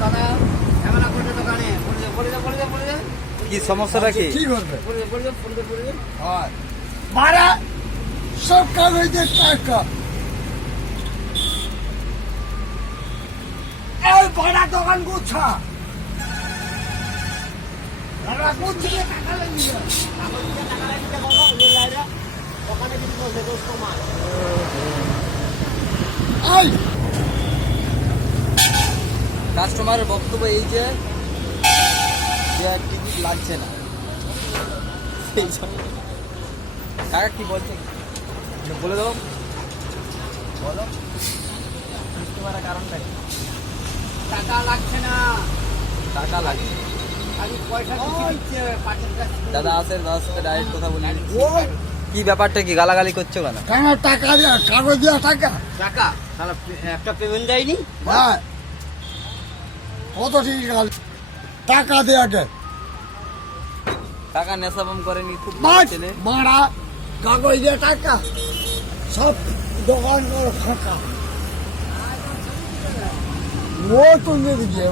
দাদা ঝামেলা করছে দোকানে বলে দে কি সমস্যাটা কি? কি করবে বলে দে হয় মারা সব কাগজের টাকা এই বড়া দোকান গুছা দাদা কোন দিকে টাকা লাগিয়ে ওখানে কিন্তু বলছে দোষ কমা এই কাস্টমারের বক্তব্য এই যে টিকিট লাগছে না। সেই জন্য কাকা কি বলছে বলে দাও, বলো বুঝতে পারার কারণটা কি? টাকা লাগছে না টাকা লাগছে। আমি পয়সা দিচ্ছি পাঁচের কাছে দাদা আসে, দাদার সাথে ডাইরেক্ট কথা বলি। ও কি ব্যাপারটা কি, গালাগালি করছো কেন? কেন টাকা দেওয়া কাগজ দেওয়া টাকা টাকা তাহলে একটা পেমেন্ট দেয়নি হ্যাঁ কত ঠিক টাকা দেওয়াকে টাকা নেশাবম করেনি, খুব ভালো বাস ছেলে। মারা কাগজ দিয়ে টাকা সব দোকান করে ফাঁকা ও তুমি দিকে